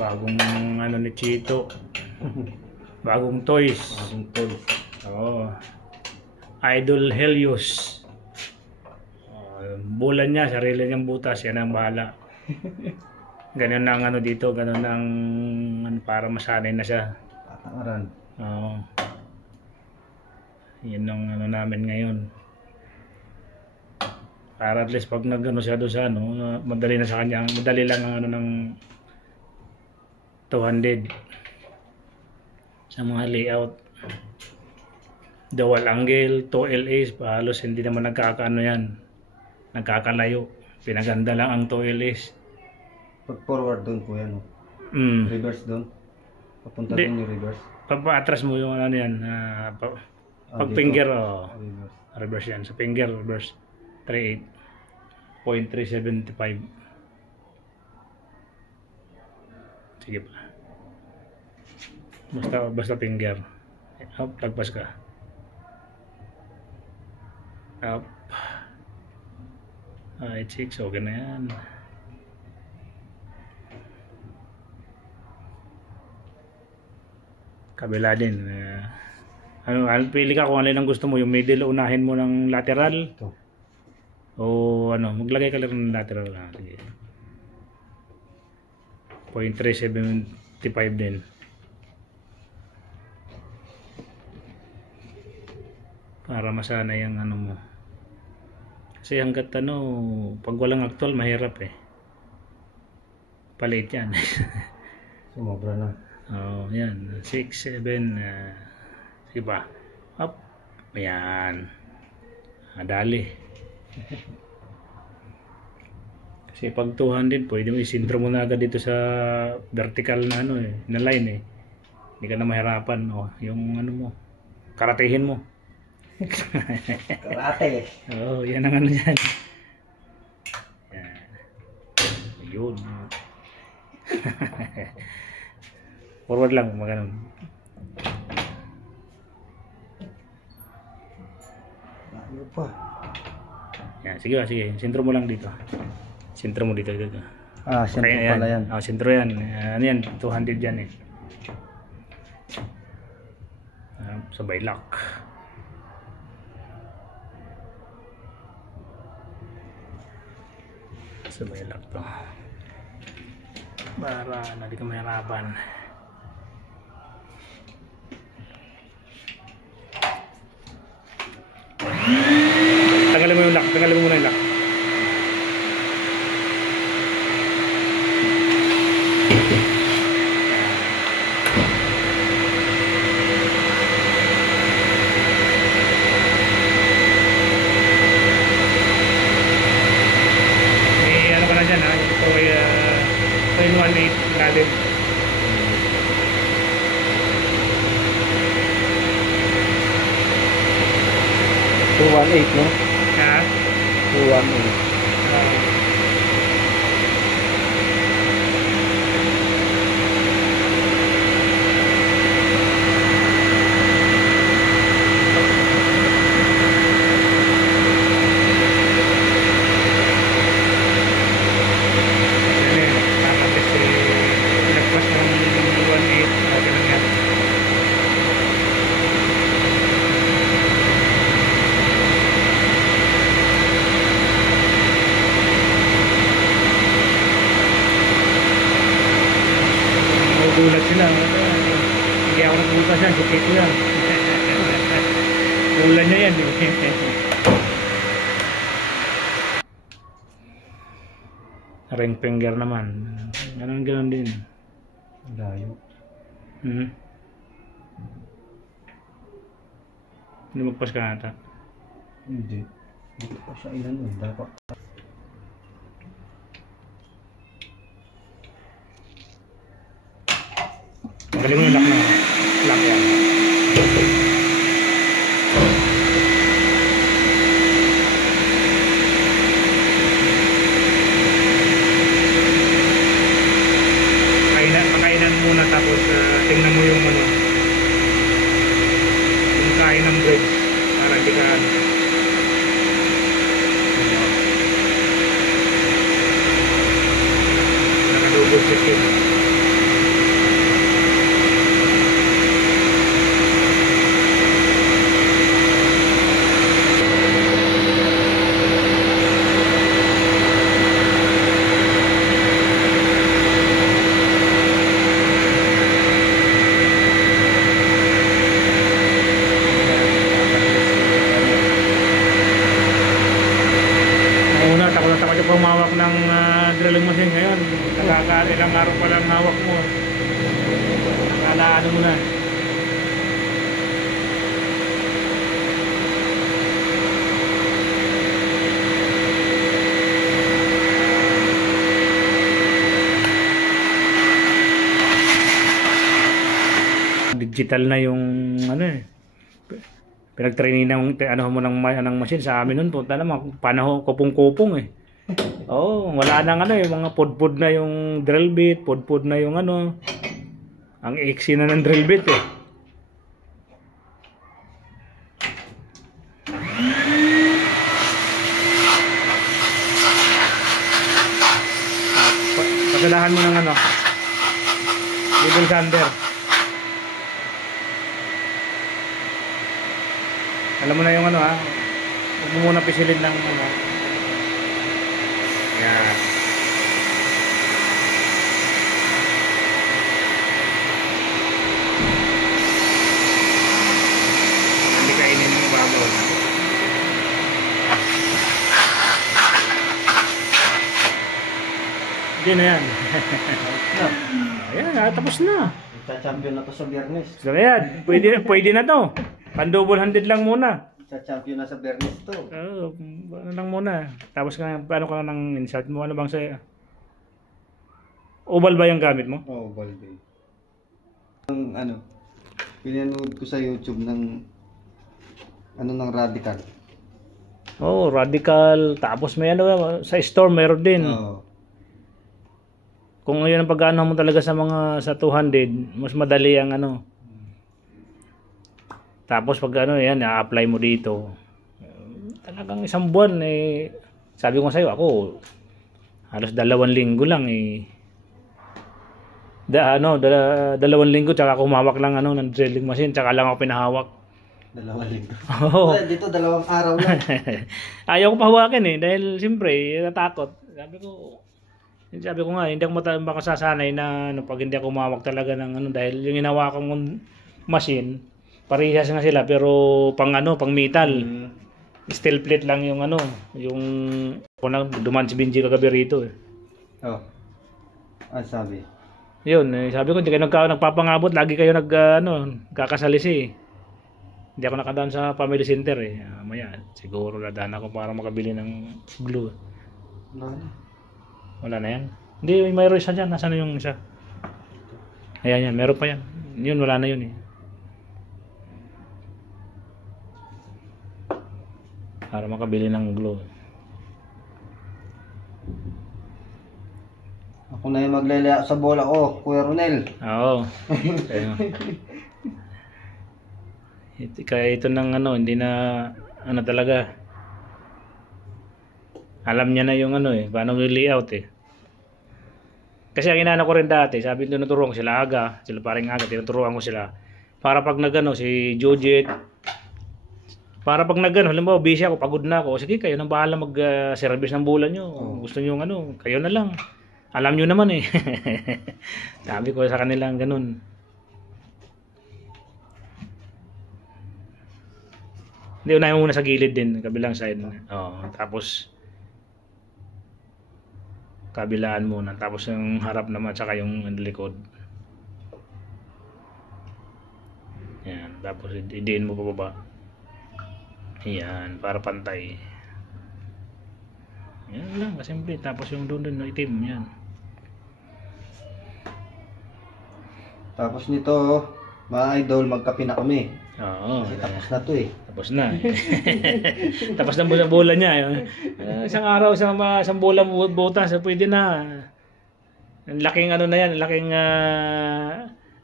Bagong ano ni Chito. Bagong toys. Bagong toys. Oo. Idol Helios. Bulan niya, sarili niyang butas, yan ang bahala. Ganun ang ano dito, ganun ang para masanay na siya. Patakaran. Oo. Yan ang ano namin ngayon. Para at least pag nag-ano siya doon sa ano, madali na sa kanya, madali lang ang ano ng 200 sa mga layout. Dual angle, 2LAs, halos hindi naman nagkakaano yan. Nagkakalayo. Pinaganda lang ang 2LAs. Pag forward doon po yan. Reverse doon. Papunta doon yung reverse. Papa-atras mo yung ano yan. Pag finger, reverse yan. Sa finger, reverse. 38.375. Sige pa. Basta finger. Up, tagpas ka. Up. 86, okay na yan. Kabila din. Pili ka kung alin ang gusto mo. Yung middle, unahin mo ng lateral. Ito. O ano, maglagay ka lang ng lateral. Sige. 0.375 din. Para masanay ang ano mo. Kasi hanggat ano, pag walang actual, mahirap eh. Palit yan. Sumobra na. Oh, yan. 6, 7, sige ba? Up. Ayan. Dali. Kasi pag 200, pwede mo isintro mo na agad dito sa vertical na ano eh, na line eh. Hindi ka na mahirapan. Oh, yung ano mo, karatehin mo. Karate. Oh, yan ang ano dyan. Yan. Ayun. Forward lang, maganon. Ano pa? Yan, sige. Sentro mo lang dito. Sentro mo dito. Sentro pala yan. Sentro yan. Ano yan, 200 yan eh. Sabay lock. Sabay lock to. Para hindi ka mahirapan. Tanggalin mo yung lock. Tanggalin mo muna yung lock. May ano ka na dyan ha. Ito ay 1.8 natin. No? Ha? 218. Gulat sila. Hindi ako nagpunta siya. Sukit ko yan. Ulan niya yan. Ring finger naman. Ganon din. Layo. Hindi magpas ka nata. Hindi. Dito pa siya ilan nun. Dapat. Magaling mo yung lock na. Lock yan. Pakainan muna tapos tingnan mo yung ano. Yung kain ng bread. Para hindi ka nakadugod system. machine ngayon. Nakakailang araw pa lang hawak mo. Nakala ano mo na. Digital na yung ano eh. Pinag-training ng ano mo ng machine sa amin noon, punta naman panahon kupong-kupong eh. Oh, wala nang ano eh, mga podpod na yung drill bit, podpod na yung ano. Ang iksi na ng drill bit eh. Pasalahan mo ng ano. Double sander. Alam mo na yung ano ha. Huwag mo muna pisilin ng ano. Yan. Hindi kainin mo bago. Hindi na yan. Ayan, tapos na. Champion na to sa Biyernes. So ayan, pwede na to. Pan-double-handed lang muna. Champion na sa Biyernes to. Oo, ano lang muna. Tapos paano ka nang insert mo? Ano bang sa oval ba yung gamit mo? Oo, oval din. Ang ano, pinanood ko sa YouTube ng Radical. Oh, Radical. Tapos may ano, sa store meron din. Oo. Kung ngayon ang pag-ano mo talaga sa mga sa 200, mas madali ang ano. Tapos pag ano yan, i-apply mo dito. Talagang isang buwan eh, sabi ko sa iyo, ako halos 2 linggo lang eh. 2 linggo tsaka ako humawak lang ano ng drilling machine, tsaka lang ako pinahawak. 2 linggo. Oo. Dito 2 araw lang. Ayaw ko pahawakin eh dahil siyempre natakot. Sabi ko nga, hindi ako makasasanay na ano, pag hindi ako humawak talaga ng ano dahil yung hinawakan kong machine parehas nga sila pero pang metal. Steel plate lang yung ano, yung duman si Benji kagabi rito eh. Oh. Ano sabi? Yun, sabi ko hindi kayo nagpapangabot, lagi kayo nagkakasalisi eh. Hindi ako nakadaan sa family center eh. Maya, siguro nadaan ako para makabili ng glue. Wala na yan. Hindi, mayroon isa dyan. Nasaan na yung isa? Ayan yan, meron pa yan. Yun, wala na yun eh. Para makabili ng glue. Ako na yung maglelaya sa bola ko, Kuya Ronel. Oo. Kaya ito ng ano, hindi na ano talaga. Alam niya na yung ano eh, paano yung layout eh. Kasi ang inaano ko rin dati, sabi tinuturuan ko sila paring aga, tinuturuan ko sila. Para pag nagano si Jujit, para pag nagano, halimbawa busy ako, pagod na ako, sige kayo nang bahala mag-service ng bola nyo. Gusto nyo ano, kayo na lang. Alam nyo naman eh. Sabi ko sa kanila ganun. Hindi, unahin mo muna sa gilid din, kabilang side. Tapos kabilaan muna, tapos yung harap naman tsaka yung likod. Yan, tapos idiin mo pababa. Yan, para pantay. Yan lang, kasimple. Tapos yung doon no itim, yan. Tapos nito, mga idol, magkape na kami. Oo. Kasi tapos na to eh. Tapos na. Tapos na bola niya. Isang araw, isang bola butas, pwede na. Ang laking ano na yan, laking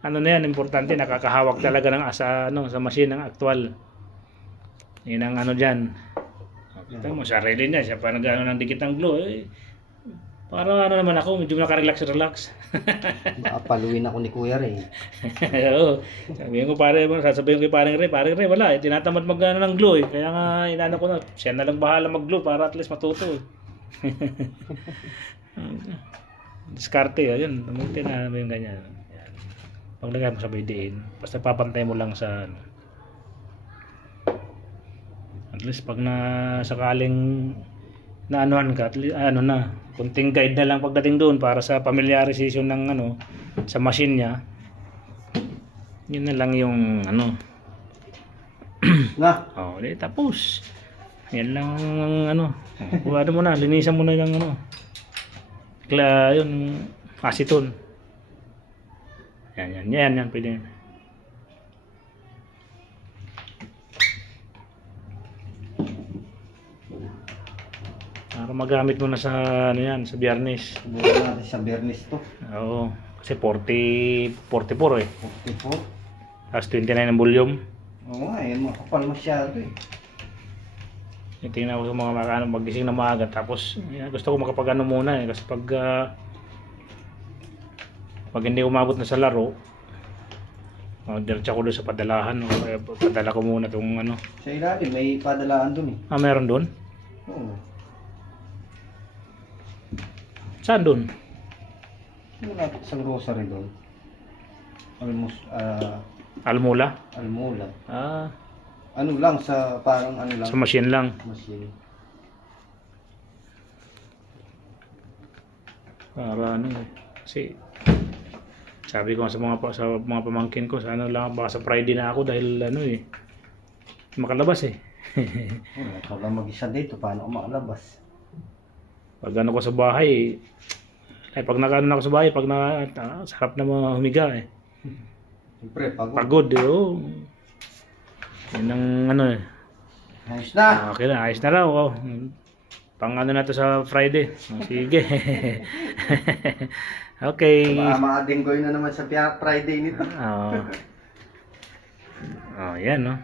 ano na yan, importante, nakakahawak talaga ng sa machine ng actual. Yan ang ano dyan. Kita mo, sarili niya, siya pa nag-ano ng dikit ng glue. Parang ano naman ako, medyo nakarelax-relax. Baka paluin ako ni Kuya Ray. Oo. Sabihin ko sasabihin ko kay Paring Ray, wala, tinatamad mag-ano ng glue eh. Kaya nga, inano ko na, siya na lang bahala mag-glue para at least matuto eh. Diskarte, yun. Tamutin na yung ganyan. Yan. Pag lagay mo sa bidiin, basta papantay mo lang sa ano. At least pag sakaling naanuhan ka, at least, ano na, kunting guide na lang pagdating doon para sa familiarization ng ano sa machine niya. Yun na lang yung ano. Na. Oh, di tapos. Yan lang ang ano. Ano mo na, linisan mo na yung ano. Yun, aceton. Yan, pwede. Para magamit mo na sa ano yan, sa biyernes. Subukan natin sa Bernis to. Oo, kasi 44 eh. 44. Tapos 29 ang volume. Oo nga, makapal masyado eh. Tingnan ko sa mga magising na maaga. Tapos gusto ko makapag ano muna eh. Kasi pag hindi umabot na sa laro, diretso ko doon sa padalahan. Kaya padala ko muna itong ano. Sa ilalim, may padalaan dun eh. Ah, meron doon? Oo. Saan doon? Malapit sa grocery doon. Almost, Almula? Almula. Ah, Ano lang, sa parang ano lang. sa machine lang. Machine. Para ano eh. Kasi sabi ko sa mga pamangkin ko, sana lang baka sa Friday na ako dahil ano eh. Makalabas eh. Ikaw lang mag-isa dito, paano ako makalabas? Pag ano ko sa bahay, pag nakaano ako sa bahay, sarap na mga humiga eh. Siyempre, Pagod eh, oh. Yan ang ano eh. Ayos na! Okay na, ayos na raw. Oh. Pang ano na to sa Friday. Oh, sige. Okay. Maadinggoy na naman sa Friday nito. Oh, yan no.